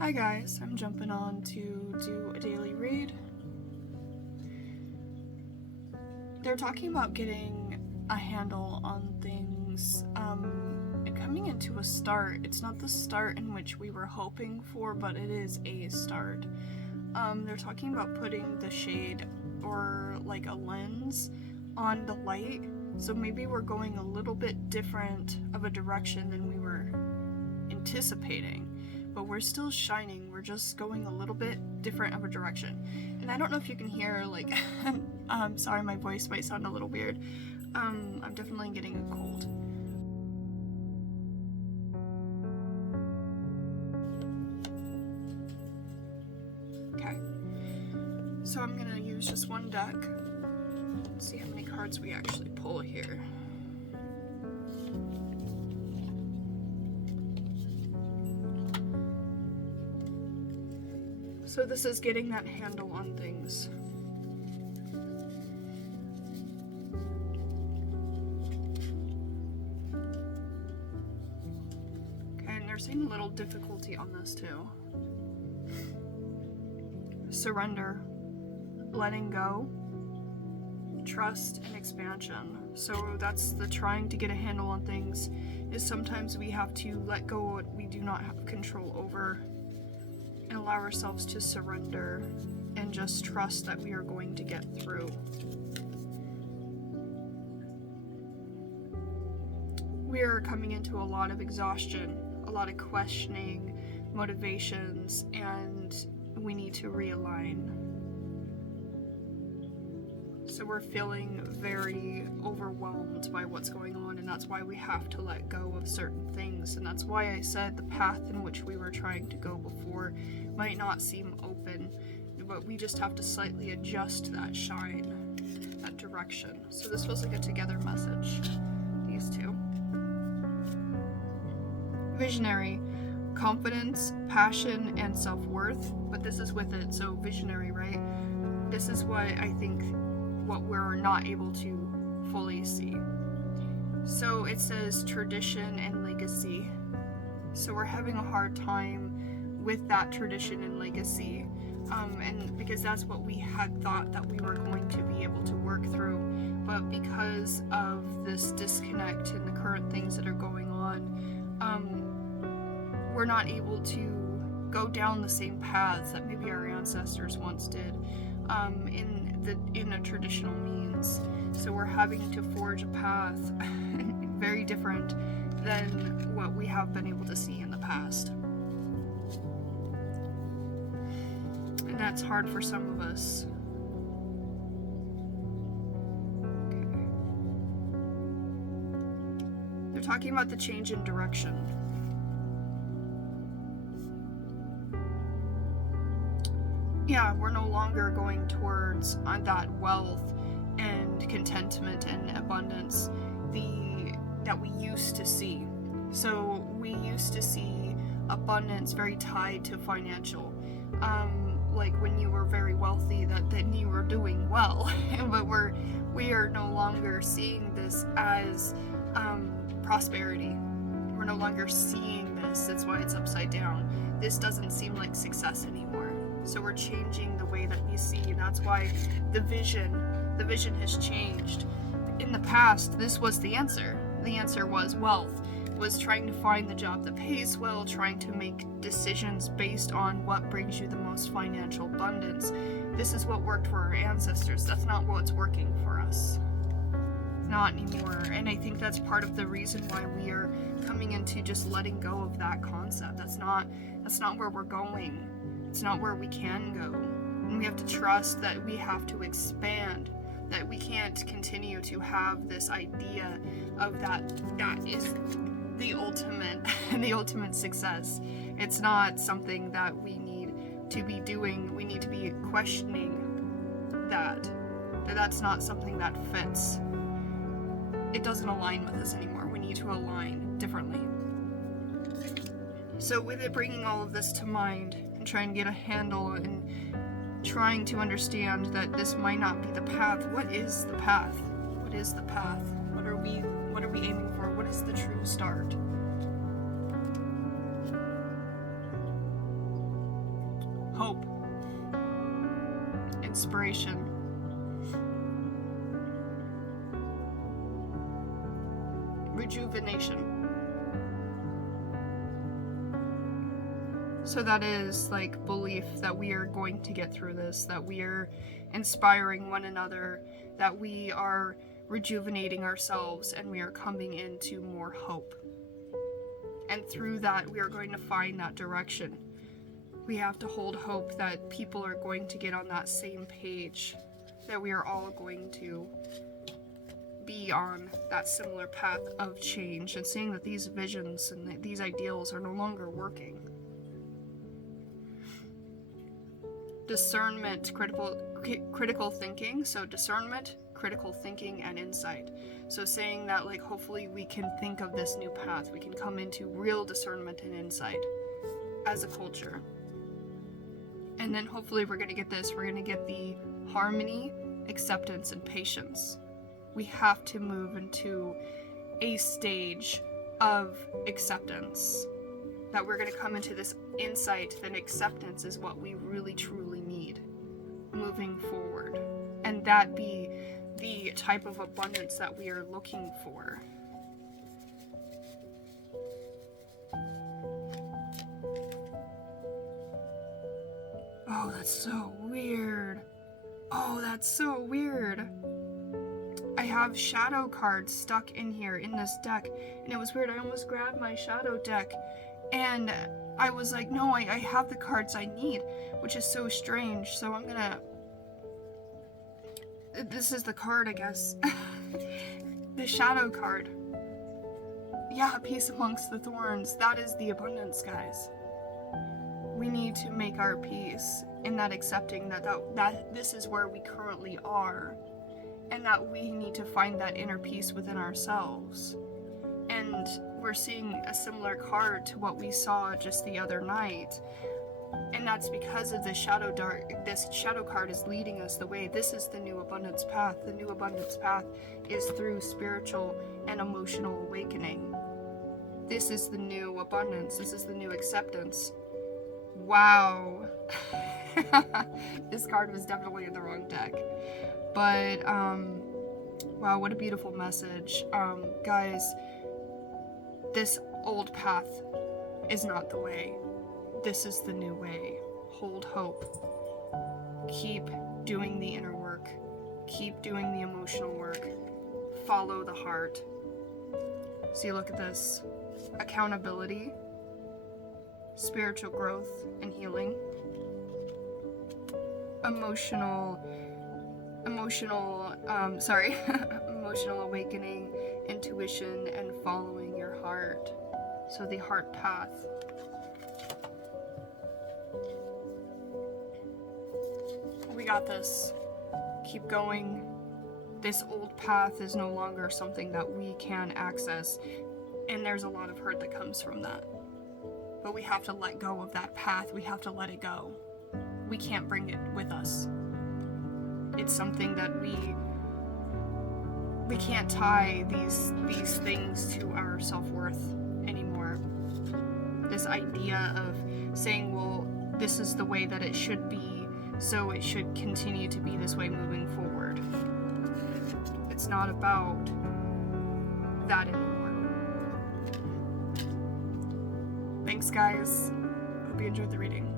Hi guys, I'm jumping on to do a daily read. They're talking about getting a handle on things and coming into a start. It's not the start in which we were hoping for, but it is a start. They're talking about putting the shade or like a lens on the light. So maybe we're going a little bit different of a direction than we were anticipating, but we're still shining. We're just going a little bit different of a direction. And I don't know if you can hear, like, sorry, my voice might sound a little weird. I'm definitely getting a cold. Okay, so I'm gonna use just one deck. Let's see how many cards we actually pull here. So this is getting that handle on things. Okay, and they're saying a little difficulty on this too. Surrender, letting go, trust, and expansion. So that's the trying to get a handle on things, is sometimes we have to let go of what we do not have control over and allow ourselves to surrender and just trust that we are going to get through. We are coming into a lot of exhaustion, a lot of questioning, motivations, and we need to realign. So we're feeling very overwhelmed by what's going on, and that's why we have to let go of certain things. And that's why I said the path in which we were trying to go before might not seem open, but we just have to slightly adjust that shine, that direction. So this was like a together message, these two. Visionary, confidence, passion, and self-worth, but this is with it, so visionary, right? This is what I think what we're not able to fully see. So it says tradition and legacy. So we're having a hard time with that tradition and legacy, and because that's what we had thought that we were going to be able to work through, but because of this disconnect and the current things that are going on, we're not able to go down the same paths that maybe our ancestors once did in a traditional means. So we're having to forge a path very different than what we have been able to see in the past. And that's hard for some of us. Okay. They're talking about the change in direction. Yeah, we're no longer going towards that wealth and contentment and abundance that we used to see. So we used to see abundance very tied to financial. Like when you were very wealthy, then you were doing well. But we are no longer seeing this as prosperity. We're no longer seeing this. That's why it's upside down. This doesn't seem like success anymore. So we're changing the way that we see, and that's why the vision has changed. In the past, this was the answer. The answer was wealth, was trying to find the job that pays well, trying to make decisions based on what brings you the most financial abundance. This is what worked for our ancestors. That's not what's working for us. Not anymore. And I think that's part of the reason why we are coming into just letting go of that concept. That's not where we're going. It's not where we can go. And we have to trust that we have to expand, that we can't continue to have this idea of that is the ultimate success. It's not something that we need to be doing. We need to be questioning that's not something that fits. It doesn't align with us anymore. We need to align differently. So with it bringing all of this to mind and trying to get a handle and trying to understand that this might not be the path. What is the path? What is the path? What are we aiming for? What is the true start? hope, inspiration, rejuvenation. So that is like belief that we are going to get through this, that we are inspiring one another, that we are rejuvenating ourselves, and we are coming into more hope. And through that, we are going to find that direction. We have to hold hope that people are going to get on that same page, that we are all going to be on that similar path of change, and seeing that these visions and these ideals are no longer working. Discernment, critical thinking. So discernment, critical thinking, and insight. So saying that, like, hopefully we can think of this new path. We can come into real discernment and insight as a culture. And then hopefully we're going to get this. We're going to get the harmony, acceptance, and patience. We have to move into a stage of acceptance. That we're going to come into this insight that acceptance is what we really truly need moving forward. And that be the type of abundance that we are looking for. Oh, that's so weird. Oh, that's so weird. I have shadow cards stuck in here in this deck, and it was weird. I almost grabbed my shadow deck, and I was like, no, I have the cards I need, which is so strange. So I'm gonna... This is the card, I guess. The shadow card. Yeah, peace amongst the thorns. That is the abundance, guys. We need to make our peace in that accepting that this is where we currently are, and that we need to find that inner peace within ourselves. And we're seeing a similar card to what we saw just the other night. And that's because of this shadow card is leading us the way. This is the new abundance path. The new abundance path is through spiritual and emotional awakening. This is the new abundance. This is the new acceptance. Wow. This card was definitely in the wrong deck. But, wow, what a beautiful message. Guys, this old path is not the way. This is the new way. Hold hope. Keep doing the inner work. Keep doing the emotional work. Follow the heart. See, look at this. Accountability, spiritual growth and healing, emotional awakening, intuition, and following your heart. So the heart path. We got this. Keep going. This old path is no longer something that we can access, and there's a lot of hurt that comes from that. But we have to let go of that path. We have to let it go. We can't bring it with us. It's something that we can't tie these things to our self-worth anymore. This idea of saying, well, this is the way that it should be, so it should continue to be this way moving forward. It's not about that anymore. Thanks, guys. Hope you enjoyed the reading.